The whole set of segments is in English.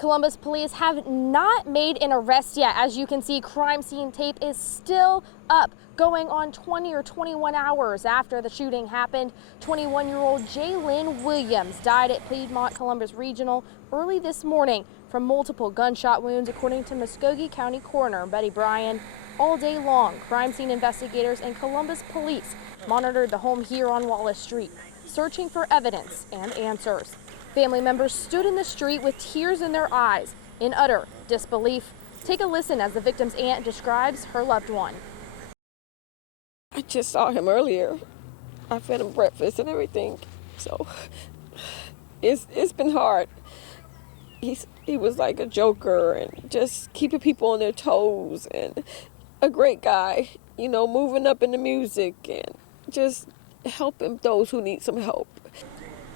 Columbus police have not made an arrest yet. As you can see, crime scene tape is still up, going on 20 or 21 hours after the shooting happened. 21-year-old Jaylyn Williams died at Piedmont Columbus Regional early this morning from multiple gunshot wounds, according to Muskogee County Coroner Betty Bryan. All day long, crime scene investigators and Columbus police monitored the home here on Wallace Street, searching for evidence and answers. Family members stood in the street with tears in their eyes in utter disbelief. Take a listen as the victim's aunt describes her loved one. I just saw him earlier. I fed him breakfast and everything. So it's been hard. He was like a joker and just keeping people on their toes and a great guy, you know, moving up in the music and just helping those who need some help.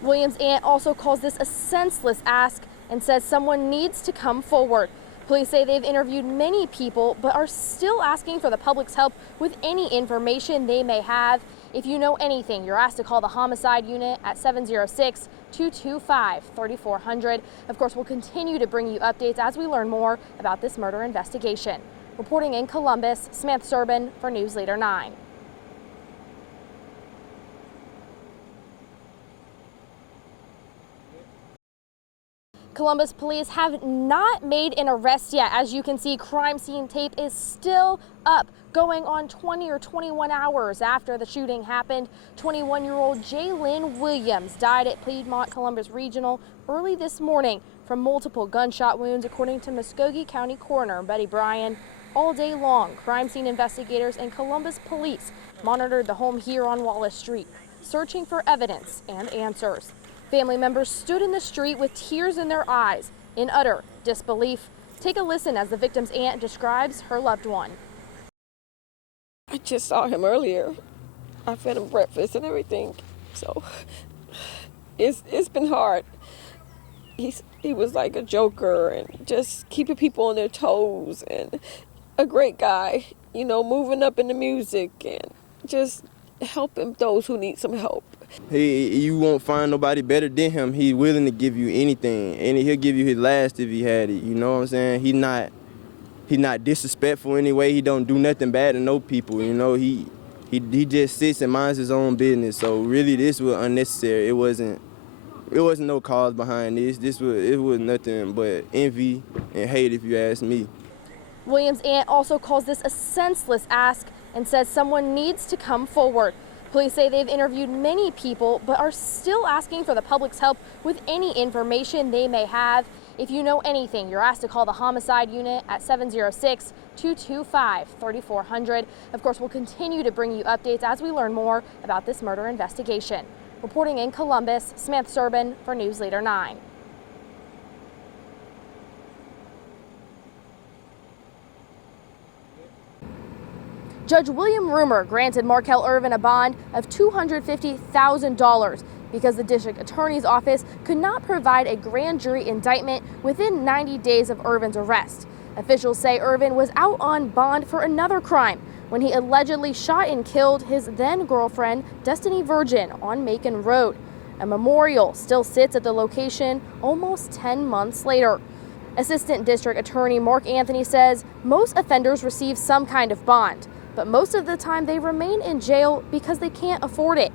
Williams' aunt also calls this a senseless ask and says someone needs to come forward. Police say they've interviewed many people but are still asking for the public's help with any information they may have. If you know anything, you're asked to call the homicide unit at 706-225-3400. Of course, we'll continue to bring you updates as we learn more about this murder investigation. Reporting in Columbus, Samantha Serban for News Leader 9. Columbus police have not made an arrest yet. As you can see, crime scene tape is still up, going on 20 or 21 hours after the shooting happened. 21-year-old Jaylyn Williams died at Piedmont Columbus Regional early this morning from multiple gunshot wounds, according to Muskogee County Coroner Betty Bryan. All day long, crime scene investigators and Columbus police monitored the home here on Wallace Street, searching for evidence and answers. Family members stood in the street with tears in their eyes in utter disbelief. Take a listen as the victim's aunt describes her loved one. I just saw him earlier. I fed him breakfast and everything. So it's been hard. He was like a joker and just keeping people on their toes and a great guy, you know, moving up in the music and just helping those who need some help. You won't find nobody better than him. He's willing to give you anything, and he'll give you his last if he had it. You know what I'm saying? He's not disrespectful anyway. He don't do nothing bad to no people. You know, he just sits and minds his own business. So really, this was unnecessary. It wasn't no cause behind this. It was nothing but envy and hate, if you ask me. Williams' aunt also calls this a senseless ask and says someone needs to come forward. Police say they've interviewed many people but are still asking for the public's help with any information they may have. If you know anything, you're asked to call the homicide unit at 706-225-3400. Of course, we'll continue to bring you updates as we learn more about this murder investigation. Reporting in Columbus, Samantha Serban for News Leader 9. Judge William Rumer granted Markel Irvin a bond of $250,000 because the district attorney's office could not provide a grand jury indictment within 90 days of Irvin's arrest. Officials say Irvin was out on bond for another crime when he allegedly shot and killed his then-girlfriend, Destiny Virgin, on Macon Road. A memorial still sits at the location almost 10 months later. Assistant District Attorney Mark Anthony says most offenders receive some kind of bond, but most of the time they remain in jail because they can't afford it.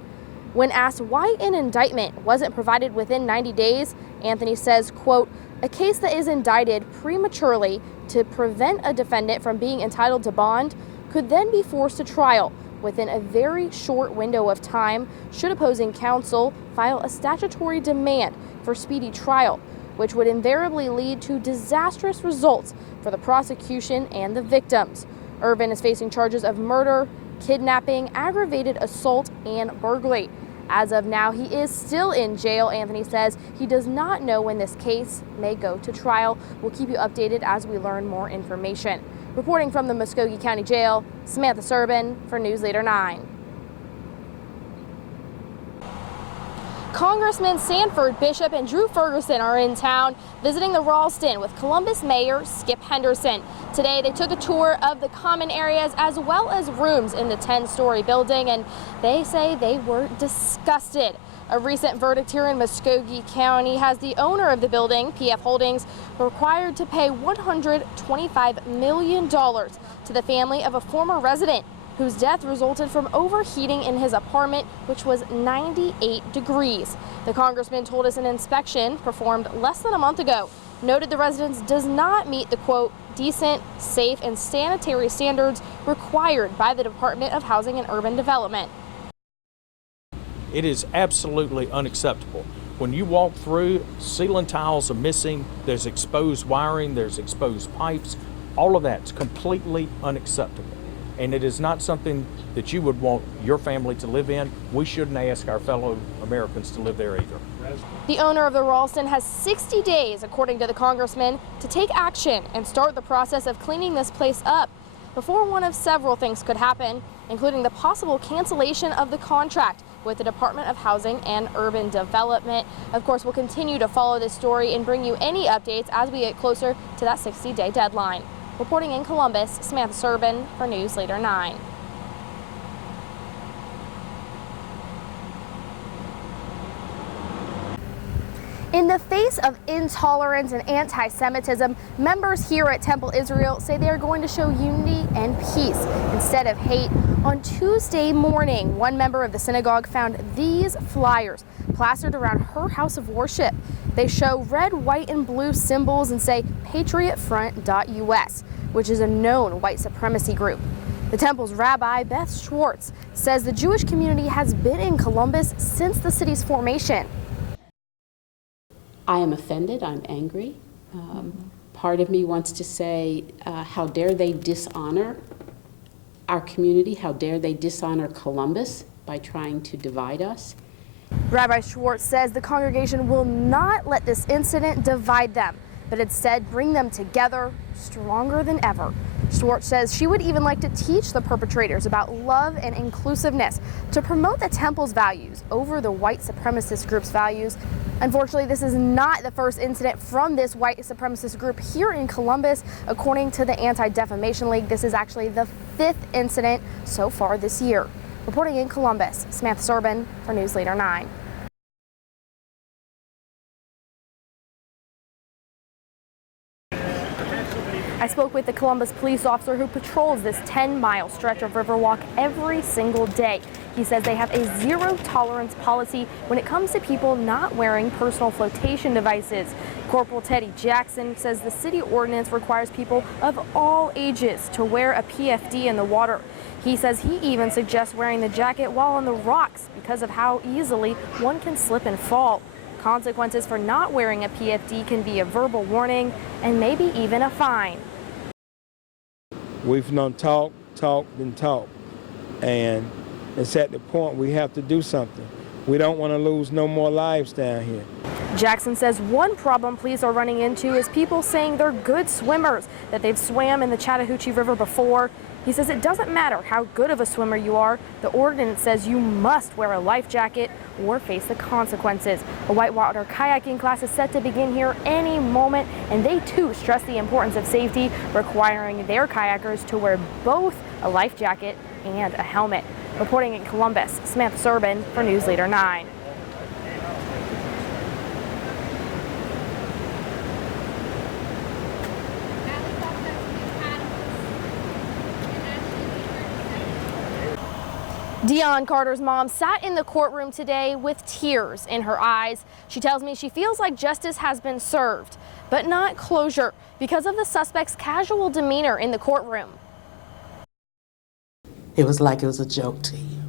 When asked why an indictment wasn't provided within 90 days, Anthony says, quote, "A case that is indicted prematurely to prevent a defendant from being entitled to bond could then be forced to trial within a very short window of time should opposing counsel file a statutory demand for speedy trial, which would invariably lead to disastrous results for the prosecution and the victims." Irvin is facing charges of murder, kidnapping, aggravated assault, and burglary. As of now, he is still in jail. Anthony says he does not know when this case may go to trial. We'll keep you updated as we learn more information. Reporting from the Muskogee County Jail, Samantha Serban for News Leader 9. Congressman Sanford Bishop and Drew Ferguson are in town visiting the Ralston with Columbus Mayor Skip Henderson. Today they took a tour of the common areas as well as rooms in the 10-story building, and they say they were disgusted A recent verdict here in Muskogee County has the owner of the building, PF Holdings, required to pay $125 million to the family of a former resident whose death resulted from overheating in his apartment, which was 98 degrees. The congressman told us an inspection performed less than a month ago noted the residence does not meet the, quote, decent, safe, and sanitary standards required by the Department of Housing and Urban Development. It is absolutely unacceptable. When you walk through, ceiling tiles are missing, there's exposed wiring, there's exposed pipes. All of that's completely unacceptable. And it is not something that you would want your family to live in. We shouldn't ask our fellow Americans to live there either. The owner of the Ralston has 60 days, according to the congressman, to take action and start the process of cleaning this place up before one of several things could happen, including the possible cancellation of the contract with the Department of Housing and Urban Development. Of course, we'll continue to follow this story and bring you any updates as we get closer to that 60-day deadline. Reporting in Columbus, Samantha Serbin for News Leader 9. In the face of intolerance and anti-Semitism, members here at Temple Israel say they are going to show unity and peace instead of hate. On Tuesday morning, one member of the synagogue found these flyers plastered around her house of worship. They show red, white, and blue symbols and say patriotfront.us, which is a known white supremacy group. The temple's rabbi, Beth Schwartz, says the Jewish community has been in Columbus since the city's formation. I am offended, I'm angry. Part of me wants to say, how dare they dishonor our community? How dare they dishonor Columbus by trying to divide us? Rabbi Schwartz says the congregation will not let this incident divide them, but instead bring them together stronger than ever. Schwartz says she would even like to teach the perpetrators about love and inclusiveness to promote the temple's values over the white supremacist group's values. Unfortunately, this is not the first incident from this white supremacist group here in Columbus. According to the Anti-Defamation League, this is actually the 5th incident so far this year. Reporting in Columbus, Samantha Serbin for News Leader 9. I spoke with the Columbus police officer who patrols this 10-mile stretch of Riverwalk every single day. He says they have a zero-tolerance policy when it comes to people not wearing personal flotation devices. Corporal Teddy Jackson says the city ordinance requires people of all ages to wear a PFD in the water. He says he even suggests wearing the jacket while on the rocks because of how easily one can slip and fall. Consequences for not wearing a PFD can be a verbal warning and maybe even a fine. We've done talked, and it's at the point we have to do something. We don't want to lose no more lives down here. Jackson says one problem police are running into is people saying they're good swimmers, that they've swam in the Chattahoochee River before. He says it doesn't matter how good of a swimmer you are. The ordinance says you must wear a life jacket or face the consequences. A whitewater kayaking class is set to begin here any moment, and they too stress the importance of safety, requiring their kayakers to wear both a life jacket and a helmet. Reporting in Columbus, Samantha Serbin for News Leader 9. Dion Carter's mom sat in the courtroom today with tears in her eyes. She tells me she feels like justice has been served, but not closure because of the suspect's casual demeanor in the courtroom. It was like it was a joke to you.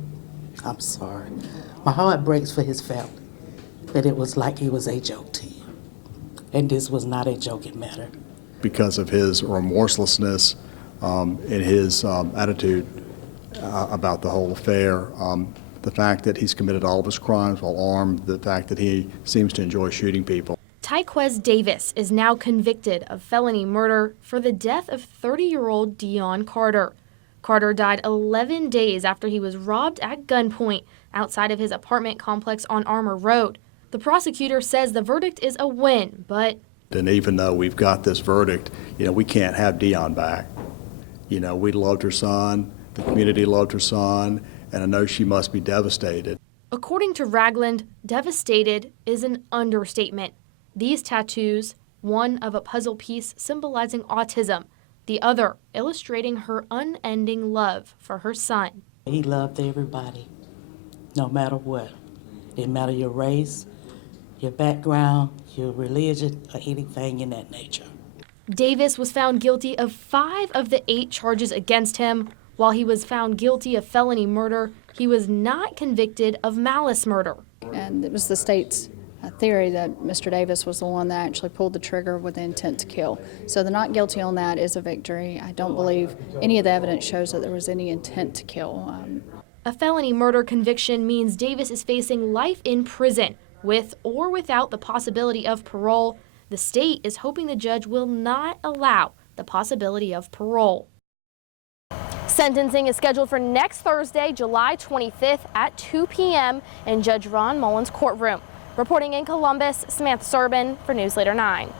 I'm sorry. My heart breaks for his family, but it was like it was a joke to you. And this was not a joking matter. Because of his remorselessness and his attitude about the whole affair, the fact that he's committed all of his crimes while armed, the fact that he seems to enjoy shooting people. Tyquez Davis is now convicted of felony murder for the death of 30-year-old Dion Carter. Carter died 11 days after he was robbed at gunpoint outside of his apartment complex on Armour Road. The prosecutor says the verdict is a win, but... And even though we've got this verdict, we can't have Dion back. We loved her son, the community loved her son, and I know she must be devastated. According to Ragland, devastated is an understatement. These tattoos, one of a puzzle piece symbolizing autism, the other illustrating her unending love for her son. He loved everybody, no matter what. Didn't matter your race, your background, your religion, or anything in that nature. Davis was found guilty of 5 of the 8 charges against him. While he was found guilty of felony murder, he was not convicted of malice murder. And it was the state's theory that Mr. Davis was the one that actually pulled the trigger with the intent to kill. So the not guilty on that is a victory. I don't believe any of the evidence shows that there was any intent to kill. A felony murder conviction means Davis is facing life in prison, with or without the possibility of parole. The state is hoping the judge will not allow the possibility of parole. Sentencing is scheduled for next Thursday, July 25th at 2 p.m. in Judge Ron Mullins' courtroom. Reporting in Columbus, Samantha Serbin for Newsleader 9.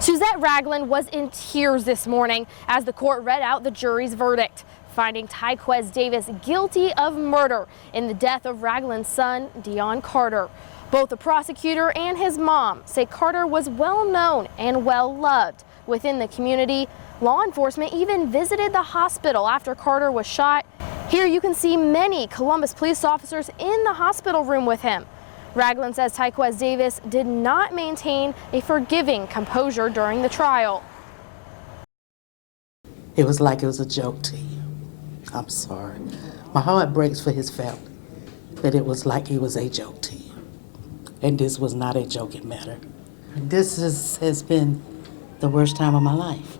Suzette Ragland was in tears this morning as the court read out the jury's verdict, finding Tyquez Davis guilty of murder in the death of Ragland's son, Deon Carter. Both the prosecutor and his mom say Carter was well known and well loved within the community. Law enforcement even visited the hospital after Carter was shot. Here you can see many Columbus police officers in the hospital room with him. Ragland says Tyquez Davis did not maintain a forgiving composure during the trial. It was like it was a joke to you. I'm sorry. My heart breaks for his family, but it was like it was a joke to you. And this was not a joking matter. This has been the worst time of my life.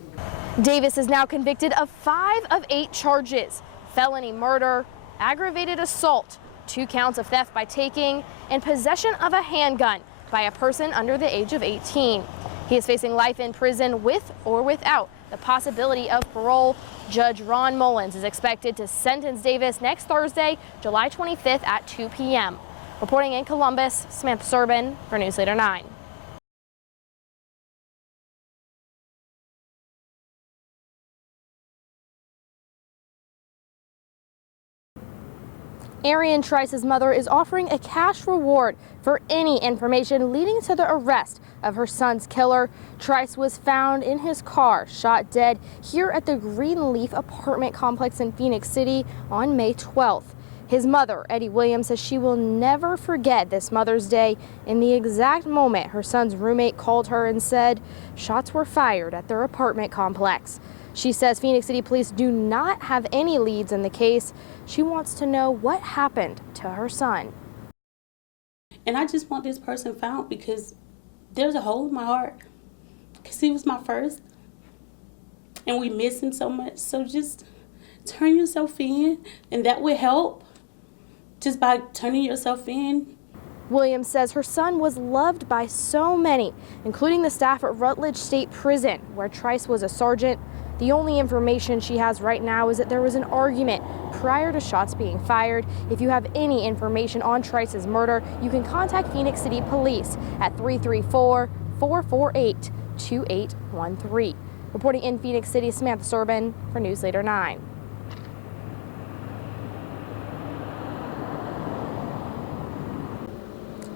Davis is now convicted of 5 of 8 charges: felony murder, aggravated assault, 2 counts of theft by taking, and possession of a handgun by a person under the age of 18. He is facing life in prison with or without the possibility of parole. Judge Ron Mullins is expected to sentence Davis next Thursday, July 25th at 2 p.m. Reporting in Columbus, Samantha Serbin for Newsleader 9. Arian Trice's mother is offering a cash reward for any information leading to the arrest of her son's killer. Trice was found in his car, shot dead here at the Greenleaf apartment complex in Phoenix City on May 12th. His mother, Eddie Williams, says she will never forget this Mother's Day and the exact moment her son's roommate called her and said shots were fired at their apartment complex. She says Phoenix City police do not have any leads in the case. She wants to know what happened to her son. And I just want this person found because there's a hole in my heart because he was my first and we miss him so much. So just turn yourself in, and that would help just by turning yourself in. Williams says her son was loved by so many, including the staff at Rutledge State Prison, where Trice was a sergeant. The only information she has right now is that there was an argument prior to shots being fired. If you have any information on Trice's murder, you can contact Phoenix City Police at 334-448-2813. Reporting in Phoenix City, Samantha Serbin for Newsleader 9.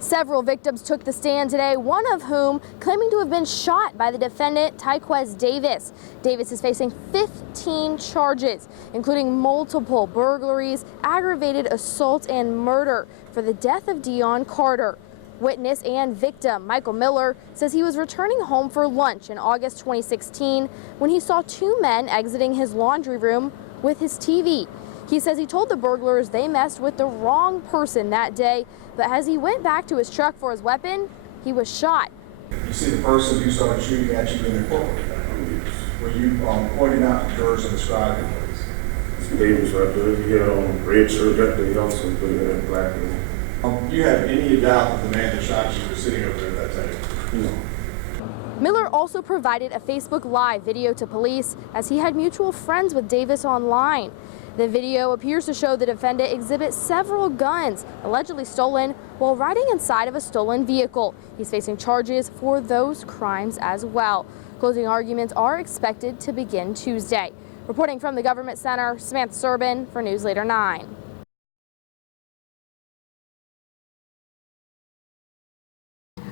Several victims took the stand today, one of whom claiming to have been shot by the defendant, Tyquez Davis. Davis is facing 15 charges, including multiple burglaries, aggravated assault, and murder for the death of Deon Carter. Witness and victim Michael Miller says he was returning home for lunch in August 2016 when he saw 2 men exiting his laundry room with his TV. He says he told the burglars they messed with the wrong person that day, but as he went back to his truck for his weapon, he was shot. You see the person who started shooting at you in the court. Were you pointing out the jurors and describing please? Davis right there. He had on red shirt that day also, but he had black in. Do you have any doubt that the man that shot you was sitting over there at that table? No. Miller also provided a Facebook Live video to police as he had mutual friends with Davis online. The video appears to show the defendant exhibit several guns allegedly stolen while riding inside of a stolen vehicle. He's facing charges for those crimes as well. Closing arguments are expected to begin Tuesday. Reporting from the Government Center, Samantha Serbin for News Leader 9.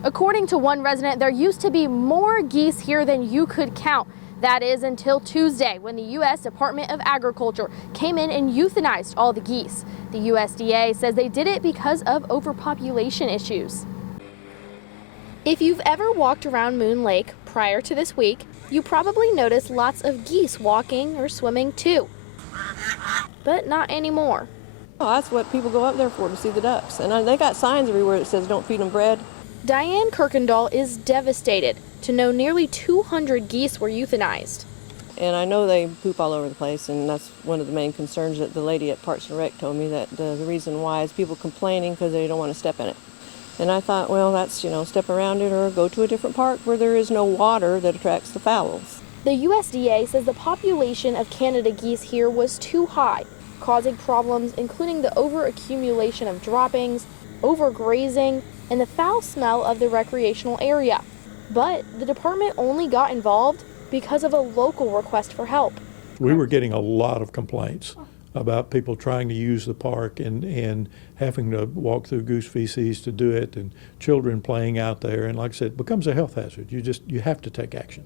According to one resident, there used to be more geese here than you could count. That is until Tuesday, when the U.S. Department of Agriculture came in and euthanized all the geese. The USDA says they did it because of overpopulation issues. If you've ever walked around Moon Lake prior to this week, you probably noticed lots of geese walking or swimming too. But not anymore. Oh, that's what people go up there for, to see the ducks. And they got signs everywhere that says don't feed them bread. Diane Kirkendall is devastated to know nearly 200 geese were euthanized. And I know they poop all over the place, and that's one of the main concerns that the lady at Parks and Rec told me, that the reason why is people complaining because they don't want to step in it. And I thought, well, that's, step around it or go to a different park where there is no water that attracts the fowls. The USDA says the population of Canada geese here was too high, causing problems including the overaccumulation of droppings, overgrazing, and the foul smell of the recreational area. But the department only got involved because of a local request for help. We were getting a lot of complaints about people trying to use the park and having to walk through goose feces to do it, and children playing out there. And like I said, it becomes a health hazard. You have to take action.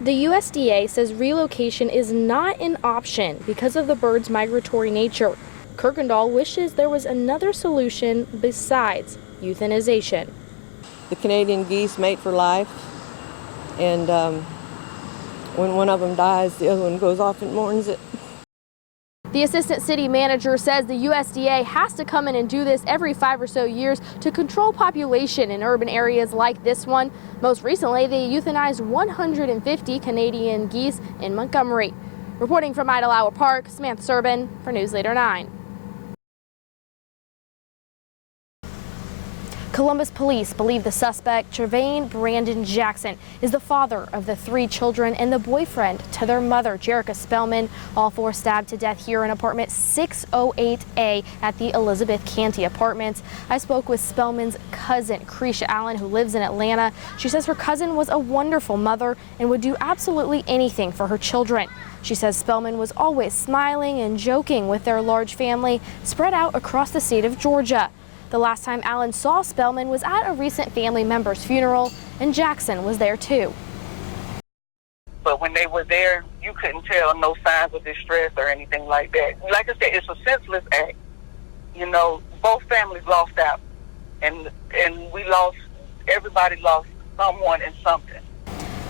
The USDA says relocation is not an option because of the bird's migratory nature. Kirkendall wishes there was another solution besides euthanization. The Canadian geese mate for life, and when one of them dies, the other one goes off and mourns it. The assistant city manager says the USDA has to come in and do this every 5 or so years to control population in urban areas like this one. Most recently, they euthanized 150 Canadian geese in Montgomery. Reporting from Idlehour Park, Samantha Serbin for News Leader 9. Columbus police believe the suspect, Trevane Brandon Jackson, is the father of the 3 children and the boyfriend to their mother, Jerica Spellman. All 4 stabbed to death here in apartment 608A at the Elizabeth Canty Apartments. I spoke with Spellman's cousin, Creisha Allen, who lives in Atlanta. She says her cousin was a wonderful mother and would do absolutely anything for her children. She says Spellman was always smiling and joking with their large family spread out across the state of Georgia. The last time Allen saw Spellman was at a recent family member's funeral, and Jackson was there too. But when they were there, you couldn't tell no signs of distress or anything like that. Like I said, it's a senseless act. Both families lost out, and everybody lost someone and something.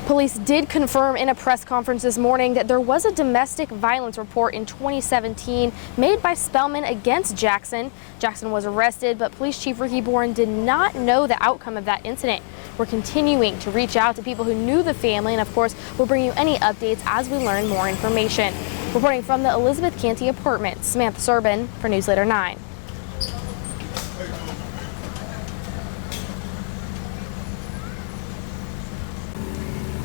Police did confirm in a press conference this morning that there was a domestic violence report in 2017 made by Spellman against Jackson. Jackson was arrested, but Police Chief Ricky Bourne did not know the outcome of that incident. We're continuing to reach out to people who knew the family, and of course, we'll bring you any updates as we learn more information. Reporting from the Elizabeth Canty Apartments, Samantha Serbin for News Leader 9.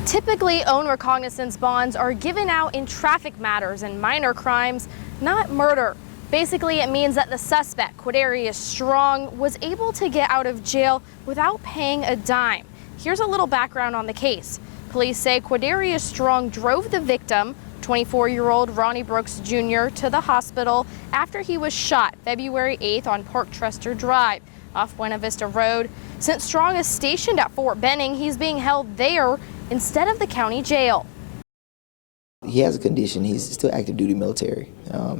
Typically, own recognizance bonds are given out in traffic matters and minor crimes, not murder. Basically, it means that the suspect, Quadarius Strong, was able to get out of jail without paying a dime. Here's a little background on the case. Police say Quadarius Strong drove the victim, 24-year-old Ronnie Brooks Jr., to the hospital after he was shot February 8th on Park Trester Drive off Buena Vista Road. Since Strong is stationed at Fort Benning, he's being held there instead of the county jail. He has a condition. He's still active duty military,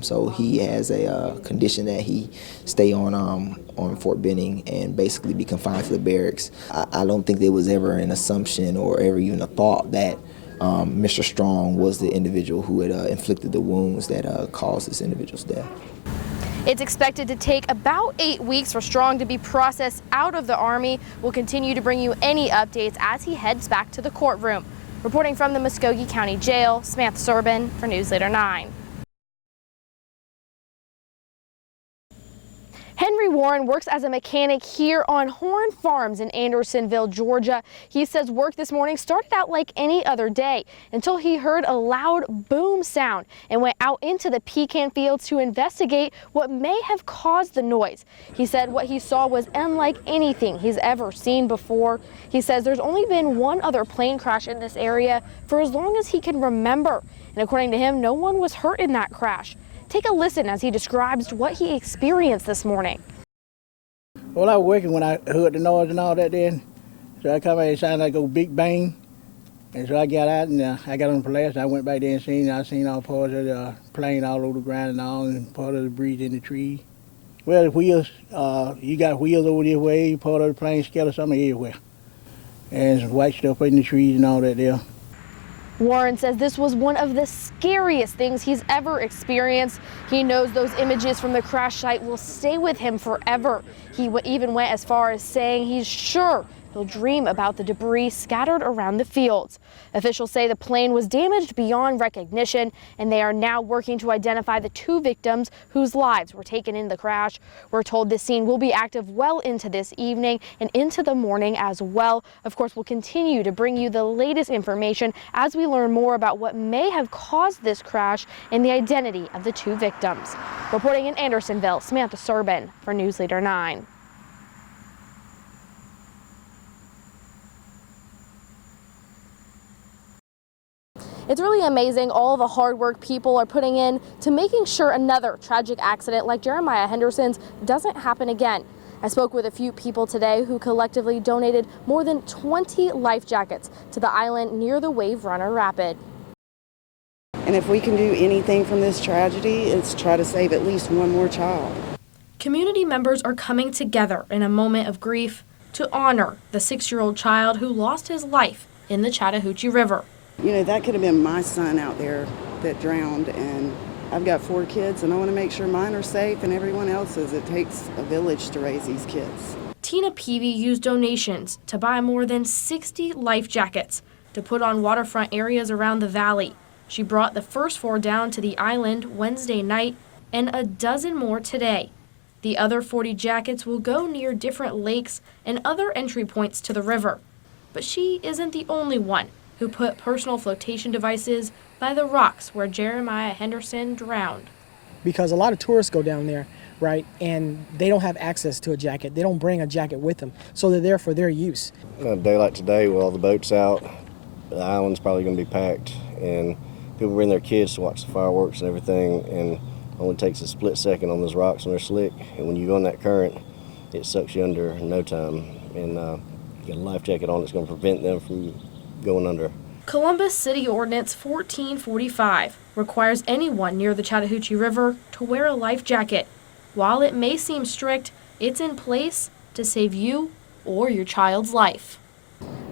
so he has a condition that he stay on Fort Benning and basically be confined to the barracks. I don't think there was ever an assumption or ever even a thought that Mr. Strong was the individual who had inflicted the wounds that caused this individual's death. It's expected to take about 8 weeks for Strong to be processed out of the Army. We'll continue to bring you any updates as he heads back to the courtroom. Reporting from the Muskogee County Jail, Samantha Serbin for News Leader 9. Henry Warren works as a mechanic here on Horn Farms in Andersonville, Georgia. He says work this morning started out like any other day until he heard a loud boom sound and went out into the pecan fields to investigate what may have caused the noise. He said what he saw was unlike anything he's ever seen before. He says there's only been one other plane crash in this area for as long as he can remember. And according to him, no one was hurt in that crash. Take a listen as he describes what he experienced this morning. Well, I was working when I heard the noise and all that then. So I come out, it sounded like a big bang. And so I got out and I got on the police and I went back there and seen all parts of the plane all over the ground and all, and part of the debris in the tree. Well, the wheels, you got wheels over this way, part of the plane scattered something everywhere. And some white stuff in the trees and all that there. Warren says this was one of the scariest things he's ever experienced. He knows those images from the crash site will stay with him forever. He even went as far as saying he's sure he'll dream about the debris scattered around the fields. Officials say the plane was damaged beyond recognition, and they are now working to identify the 2 victims whose lives were taken in the crash. We're told this scene will be active well into this evening and into the morning as well. Of course, we'll continue to bring you the latest information as we learn more about what may have caused this crash and the identity of the 2 victims. Reporting in Andersonville, Samantha Serbin for News Leader 9. It's really amazing all the hard work people are putting in to making sure another tragic accident like Jeremiah Henderson's doesn't happen again. I spoke with a few people today who collectively donated more than 20 life jackets to the island near the Wave Runner Rapid. And if we can do anything from this tragedy, it's try to save at least one more child. Community members are coming together in a moment of grief to honor the 6-year-old child who lost his life in the Chattahoochee River. You know, that could have been my son out there that drowned, and I've got 4 kids, and I want to make sure mine are safe and everyone else's. It takes a village to raise these kids. Tina Peavy used donations to buy more than 60 life jackets to put on waterfront areas around the valley. She brought the first 4 down to the island Wednesday night and a dozen more today. The other 40 jackets will go near different lakes and other entry points to the river. But she isn't the only one who put personal flotation devices by the rocks where Jeremiah Henderson drowned. Because a lot of tourists go down there, right, and they don't have access to a jacket. They don't bring a jacket with them, so they're there for their use. On a day like today, with all the boats out, the island's probably going to be packed, and people bring their kids to watch the fireworks and everything, and it only takes a split second on those rocks when they're slick, and when you go in that current, it sucks you under in no time, and you get a life jacket on that's going to prevent them from going under. Columbus City Ordinance 1445 requires anyone near the Chattahoochee River to wear a life jacket. While it may seem strict, it's in place to save you or your child's life.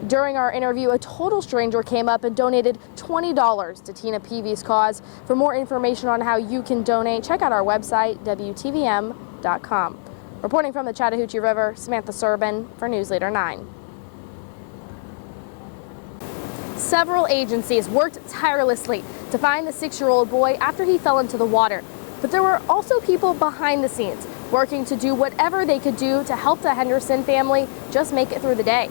During our interview, a total stranger came up and donated $20 to Tina Peavy's cause. For more information on how you can donate, check out our website, WTVM.com. Reporting from the Chattahoochee River, Samantha Serbin for News Leader 9. Several agencies worked tirelessly to find the 6-year-old boy after he fell into the water. But there were also people behind the scenes working to do whatever they could do to help the Henderson family just make it through the day.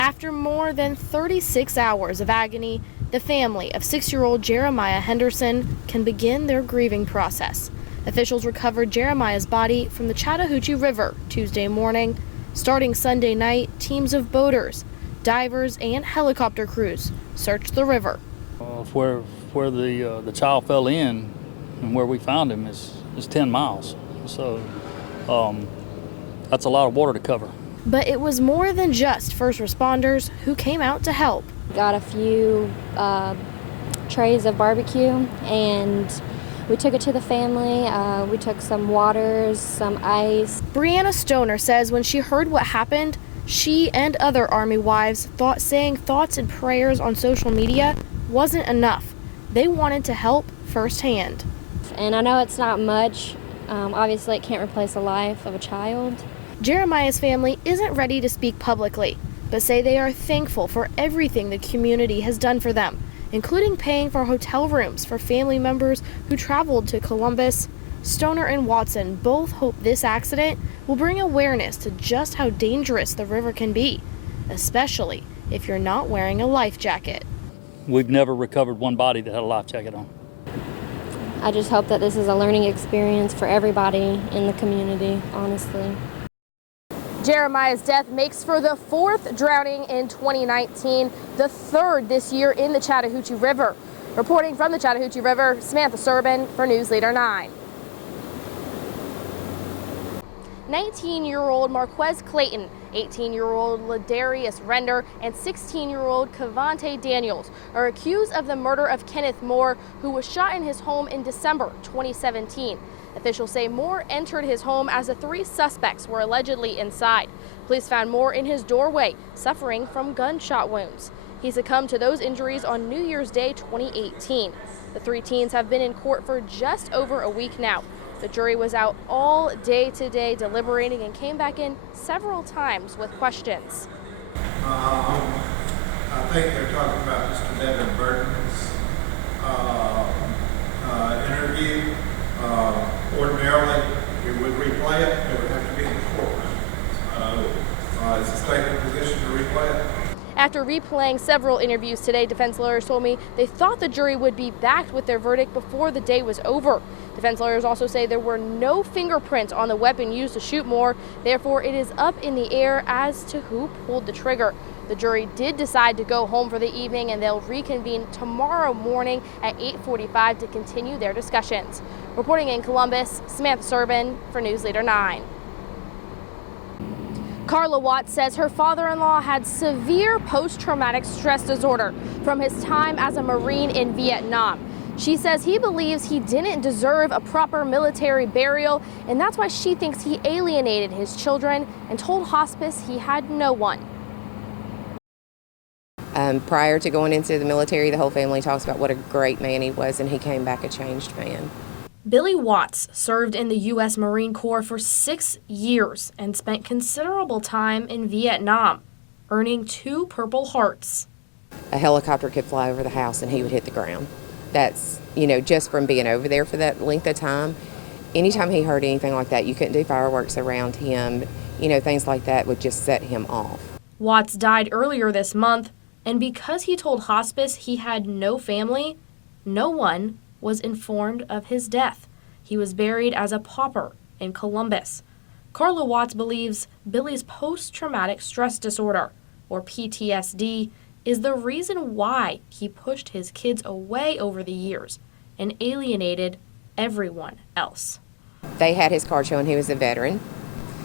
After more than 36 hours of agony, the family of 6-year-old Jeremiah Henderson can begin their grieving process. Officials recovered Jeremiah's body from the Chattahoochee River Tuesday morning. Starting Sunday night, teams of boaters, divers, and helicopter crews searched the river. Where the child fell in and where we found him is 10 miles. So that's a lot of water to cover. But it was more than just first responders who came out to help. Got a few trays of barbecue and we took it to the family. We took some waters, some ice. Brianna Stoner says when she heard what happened, she and other Army wives thought saying thoughts and prayers on social media wasn't enough. They wanted to help firsthand. And I know it's not much. Obviously, it can't replace the life of a child. Jeremiah's family isn't ready to speak publicly, but say they are thankful for everything the community has done for them, including paying for hotel rooms for family members who traveled to Columbus. Stoner and Watson both hope this accident will bring awareness to just how dangerous the river can be, especially if you're not wearing a life jacket. We've never recovered one body that had a life jacket on. I just hope that this is a learning experience for everybody in the community, honestly. Jeremiah's death makes for the 4th drowning in 2019, the 3rd this year in the Chattahoochee River. Reporting from the Chattahoochee River, Samantha Serbin for News Leader 9. 19-year-old Marquez Clayton, 18-year-old Ladarius Render, and 16-year-old Cavante Daniels are accused of the murder of Kenneth Moore, who was shot in his home in December 2017. Officials say Moore entered his home as the 3 suspects were allegedly inside. Police found Moore in his doorway, suffering from gunshot wounds. He succumbed to those injuries on New Year's Day 2018. The 3 teens have been in court for just over a week now. The jury was out all day today deliberating and came back in several times with questions. I think they're talking about Mr. Devin Burton's interview. Ordinarily, we would replay it. It would have to be in the courtroom. Is the state in a position to replay it? After replaying several interviews today, defense lawyers told me they thought the jury would be back with their verdict before the day was over. Defense lawyers also say there were no fingerprints on the weapon used to shoot Moore. Therefore, it is up in the air as to who pulled the trigger. The jury did decide to go home for the evening, and they'll reconvene tomorrow morning at 8:45 to continue their discussions. Reporting in Columbus, Samantha Serbin for News Leader 9. Carla Watts says her father-in-law had severe post-traumatic stress disorder from his time as a Marine in Vietnam. She says he believes he didn't deserve a proper military burial, and that's why she thinks he alienated his children and told hospice he had no one. Prior to going into the military, the whole family talks about what a great man he was, and he came back a changed man. Billy Watts served in the U.S. Marine Corps for 6 years and spent considerable time in Vietnam, earning 2 Purple Hearts. A helicopter could fly over the house and he would hit the ground. That's, just from being over there for that length of time. Anytime he heard anything like that, you couldn't do fireworks around him. Things like that would just set him off. Watts died earlier this month, and because he told hospice he had no family, no one was informed of his death. He was buried as a pauper in Columbus. Carla Watts believes Billy's post-traumatic stress disorder, or PTSD, is the reason why he pushed his kids away over the years and alienated everyone else. They had his card showing he was a veteran.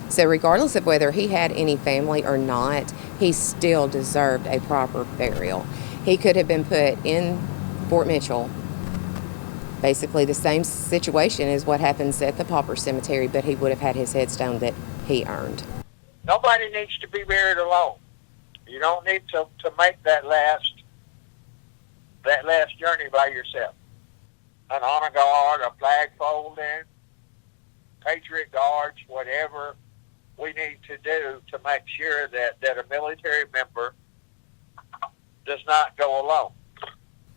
So regardless of whether he had any family or not, he still deserved a proper burial. He could have been put in Fort Mitchell, basically the same situation as what happens at the pauper cemetery, but he would have had his headstone that he earned. Nobody needs to be buried alone. You don't need to make that last journey by yourself. An honor guard, a flag folding, Patriot Guards, whatever we need to do to make sure that a military member does not go alone.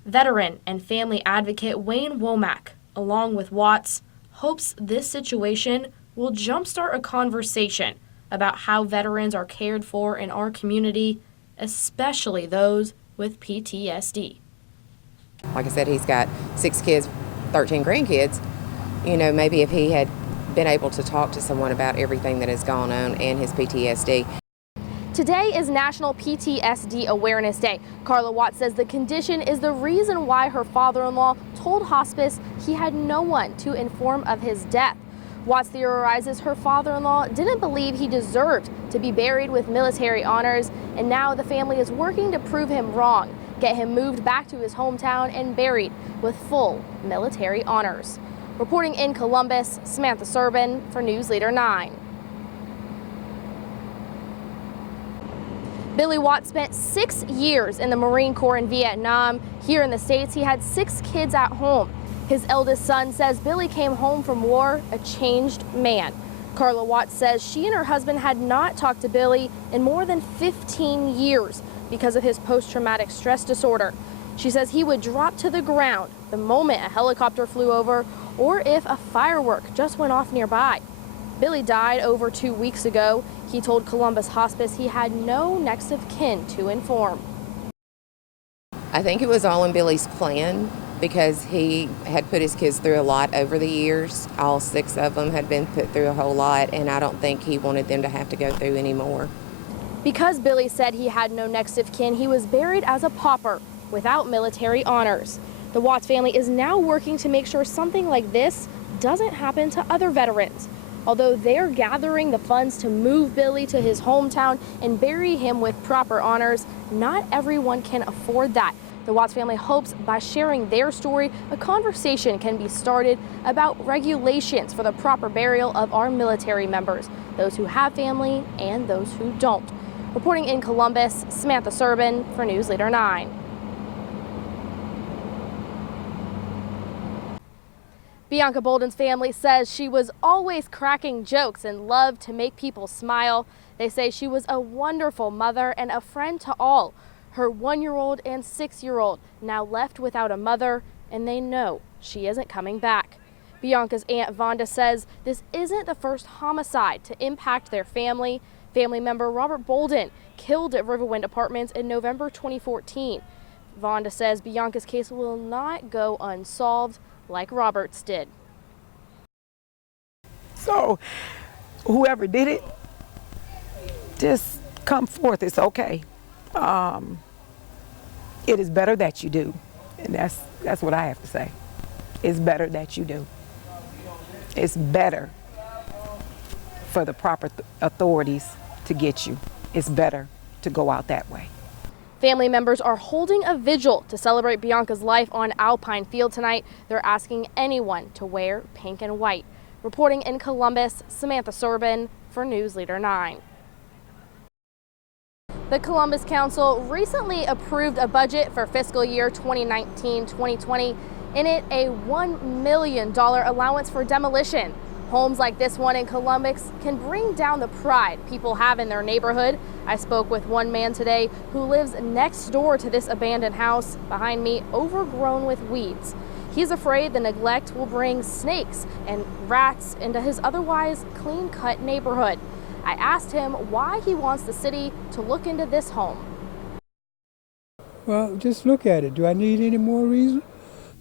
Veteran and family advocate Wayne Womack, along with Watts, hopes this situation will jumpstart a conversation about how veterans are cared for in our community, especially those with PTSD. Like I said, he's got 6 kids, 13 grandkids. Maybe if he had been able to talk to someone about everything that has gone on and his PTSD. Today is National PTSD Awareness Day. Carla Watts says the condition is the reason why her father-in-law told hospice he had no one to inform of his death. Watts theorizes her father-in-law didn't believe he deserved to be buried with military honors, and now the family is working to prove him wrong, get him moved back to his hometown and buried with full military honors. Reporting in Columbus, Samantha Serbin for News Leader 9. Billy Watts spent 6 years in the Marine Corps in Vietnam. Here in the States, he had 6 kids at home. His eldest son says Billy came home from war a changed man. Carla Watts says she and her husband had not talked to Billy in more than 15 years because of his post-traumatic stress disorder. She says he would drop to the ground the moment a helicopter flew over or if a firework just went off nearby. Billy died over 2 weeks ago. He told Columbus Hospice he had no next of kin to inform. I think it was all in Billy's plan because he had put his kids through a lot over the years. All 6 of them had been put through a whole lot, and I don't think he wanted them to have to go through any more. Because Billy said he had no next of kin, he was buried as a pauper without military honors. The Watts family is now working to make sure something like this doesn't happen to other veterans. Although they're gathering the funds to move Billy to his hometown and bury him with proper honors, not everyone can afford that. The Watts family hopes by sharing their story, a conversation can be started about regulations for the proper burial of our military members, those who have family and those who don't. Reporting in Columbus, Samantha Serbin for News Leader 9. Bianca Bolden's family says she was always cracking jokes and loved to make people smile. They say she was a wonderful mother and a friend to all. Her 1-year-old and 6-year-old now left without a mother, and they know she isn't coming back. Bianca's Aunt Vonda says this isn't the first homicide to impact their family. Family member Robert Bolden killed at Riverwind Apartments in November 2014. Vonda says Bianca's case will not go unsolved like Robert's did. So whoever did it, just come forth. It's okay. It is better that you do, and that's what I have to say. It's better that you do. It's better for the proper authorities to get you. It's better to go out that way. Family members are holding a vigil to celebrate Bianca's life on Alpine Field tonight. They're asking anyone to wear pink and white. Reporting in Columbus, Samantha Serbin for News Leader 9. The Columbus Council recently approved a budget for fiscal year 2019-2020. In it, a $1 million allowance for demolition. Homes like this one in Columbus can bring down the pride people have in their neighborhood. I spoke with one man today who lives next door to this abandoned house, behind me, overgrown with weeds. He's afraid the neglect will bring snakes and rats into his otherwise clean-cut neighborhood. I asked him why he wants the city to look into this home. Well, just look at it. Do I need any more reason?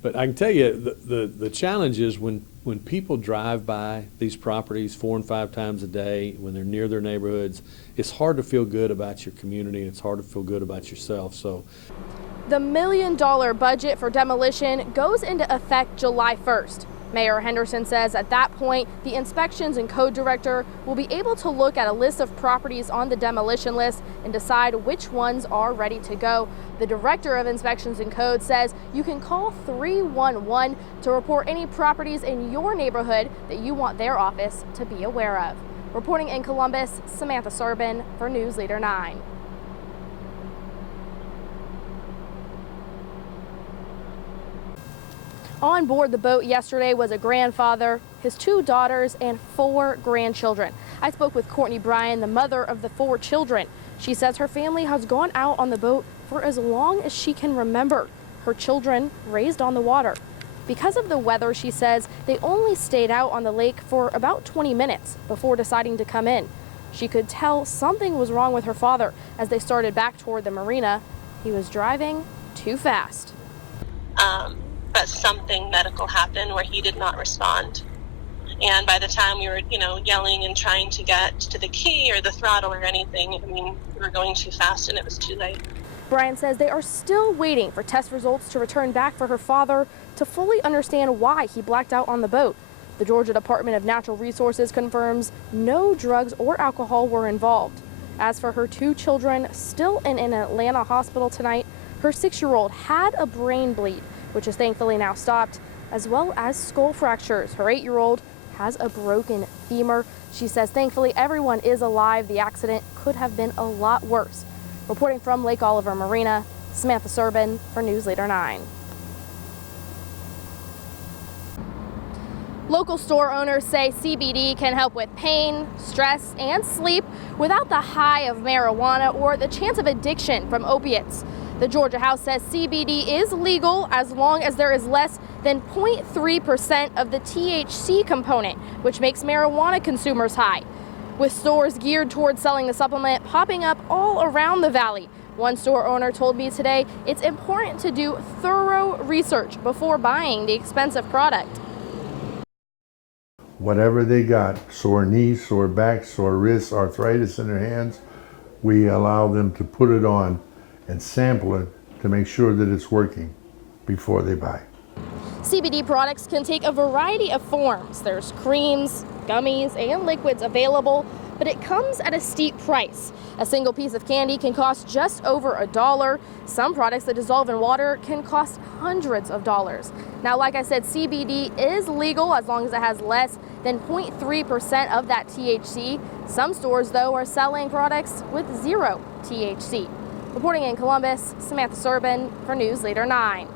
But I can tell you the challenge is when people drive by these properties 4 and 5 times a day, when they're near their neighborhoods, it's hard to feel good about your community, and it's hard to feel good about yourself. So the $1 million budget for demolition goes into effect July 1st. Mayor Henderson says at that point, the Inspections and Code Director will be able to look at a list of properties on the demolition list and decide which ones are ready to go. The Director of Inspections and Code says you can call 311 to report any properties in your neighborhood that you want their office to be aware of. Reporting in Columbus, Samantha Serbin for News Leader 9. On board the boat yesterday was a grandfather, his 2 daughters, and 4 grandchildren. I spoke with Courtney Bryan, the mother of the 4 children. She says her family has gone out on the boat for as long as she can remember. Her children raised on the water. Because of the weather, she says, they only stayed out on the lake for about 20 minutes before deciding to come in. She could tell something was wrong with her father as they started back toward the marina. He was driving too fast. But something medical happened where he did not respond. And by the time we were, yelling and trying to get to the key or the throttle or anything, we were going too fast and it was too late. Brian says they are still waiting for test results to return back for her father to fully understand why he blacked out on the boat. The Georgia Department of Natural Resources confirms no drugs or alcohol were involved. As for her 2 children still in an Atlanta hospital tonight, her 6-year-old had a brain bleed, which is thankfully now stopped, as well as skull fractures. Her 8-year-old has a broken femur. She says thankfully everyone is alive. The accident could have been a lot worse. Reporting from Lake Oliver Marina, Samantha Serbin for News Leader 9. Local store owners say CBD can help with pain, stress, and sleep without the high of marijuana or the chance of addiction from opiates. The Georgia House says CBD is legal as long as there is less than 0.3% of the THC component, which makes marijuana consumers high. With stores geared towards selling the supplement popping up all around the valley. One store owner told me today it's important to do thorough research before buying the expensive product. Whatever they got, sore knees, sore backs, sore wrists, arthritis in their hands, we allow them to put it on and sample it to make sure that it's working before they buy. CBD products can take a variety of forms. There's creams, gummies, and liquids available, but it comes at a steep price. A single piece of candy can cost just over $1. Some products that dissolve in water can cost hundreds of dollars. Now, like I said, CBD is legal as long as it has less than 0.3% of that THC. Some stores, though, are selling products with zero THC. Reporting in Columbus, Samantha Serbin for News Leader 9.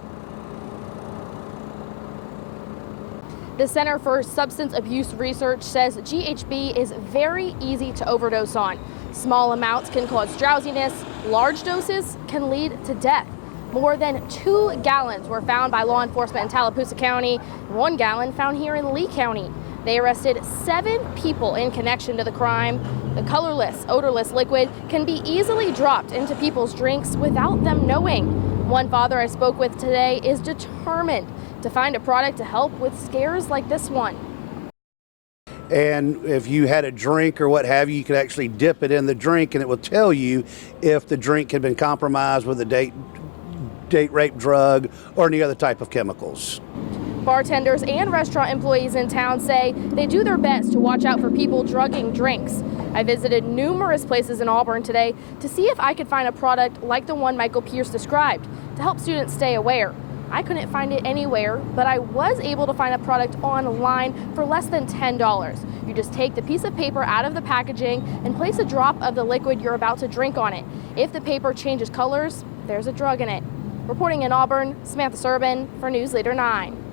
The Center for Substance Abuse Research says GHB is very easy to overdose on. Small amounts can cause drowsiness. Large doses can lead to death. More than 2 gallons were found by law enforcement in Tallapoosa County, 1 gallon found here in Lee County. They arrested 7 people in connection to the crime. The colorless, odorless liquid can be easily dropped into people's drinks without them knowing. One father I spoke with today is determined to find a product to help with scares like this one. And if you had a drink or what have you, you could actually dip it in the drink and it will tell you if the drink had been compromised with a date rape drug or any other type of chemicals. Bartenders and restaurant employees in town say they do their best to watch out for people drugging drinks. I visited numerous places in Auburn today to see if I could find a product like the one Michael Pierce described to help students stay aware. I couldn't find it anywhere, but I was able to find a product online for less than $10. You just take the piece of paper out of the packaging and place a drop of the liquid you're about to drink on it. If the paper changes colors, there's a drug in it. Reporting in Auburn, Samantha Serbin for News Leader 9.